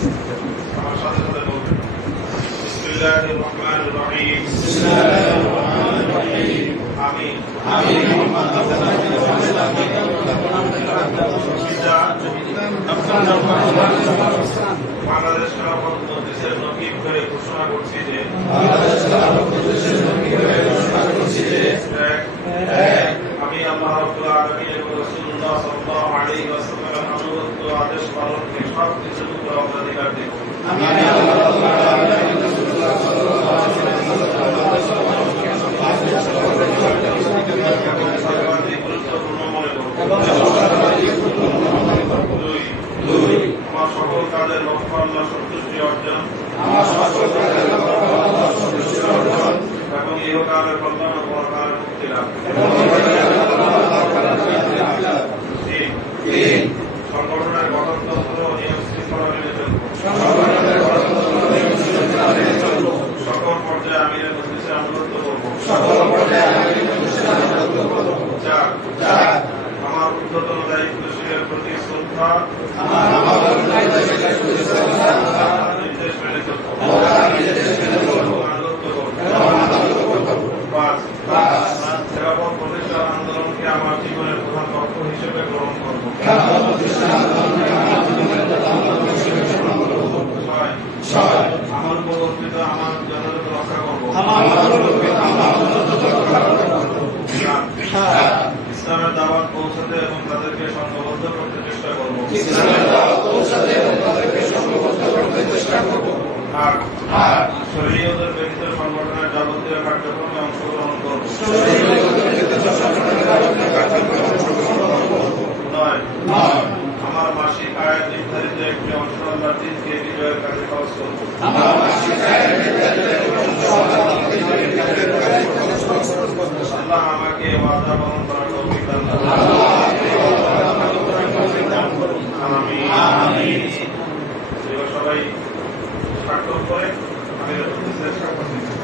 আমার সাথে সাথে বলবেন বিসমিল্লাহির রহমানির রহিম। আমি মুহাম্মদ বাংলাদেশ খেলাফত মজলিসের নকিব হয়ে ঘোষণা করছি যে আমি আল্লাহ রাব্বুল আলামিন এবং রাসূলুল্লাহ সাল্লাল্লাহু আলাইহি ওয়াসাল্লামের অনুগত আদেশ পালনকে সবকিছুর উপর অগ্রাধিকার দেব। আমি আল্লাহ রাব্বুল আলামিন এবং রাসূলুল্লাহ সাল্লাল্লাহু আলাইহি ওয়াসাল্লামের সর্বাধিক গুরুত্বপূর্ণ মনে করব। আমার সকল কাজের লক্ষ্য আল্লাহ সন্তুষ্টি অর্জন এবং ইহকালের কল্যাণ ও পরকালের মুক্তি লাভ। সংগঠনের গঠনতন্ত্র ও নিয়ম শৃঙ্খলা মেনে চলব। সকল পর্যায়ে আমিরের মজলিসের আনুগত্য করব। আমার ঊর্ধ্বতন দায়িত্বশীলের প্রতি শ্রদ্ধা নির্দেশ মেনে চলব। খেলাফত প্রতিষ্ঠার আন্দোলনকে আমার জীবনের প্রধান লক্ষ্য হিসেবে গ্রহণ করব। আমার উপর অর্পিত আমার জনগণ রক্ষা করব। ইসলামের দাওয়াত পৌঁছাতে এবং তাদেরকে সংঘবদ্ধ করতে চেষ্টা করব। আর শরীয়তের ব্যতীত সংগঠনের যাবতীয় কার্যক্রমে অংশগ্রহণ করব। 9 আমার মাসিক আয়ের নির্ধারিত একটি অংশ আল্লাহর দ্বীনকে বিজয়ের কাজে খরচ করব। আল্লাহ আমাকে ওয়াদা পালন করার তৌফিক দান করুন। আমিন। সবাই স্বাক্ষর করে আমি স্বাক্ষর দিচ্ছি।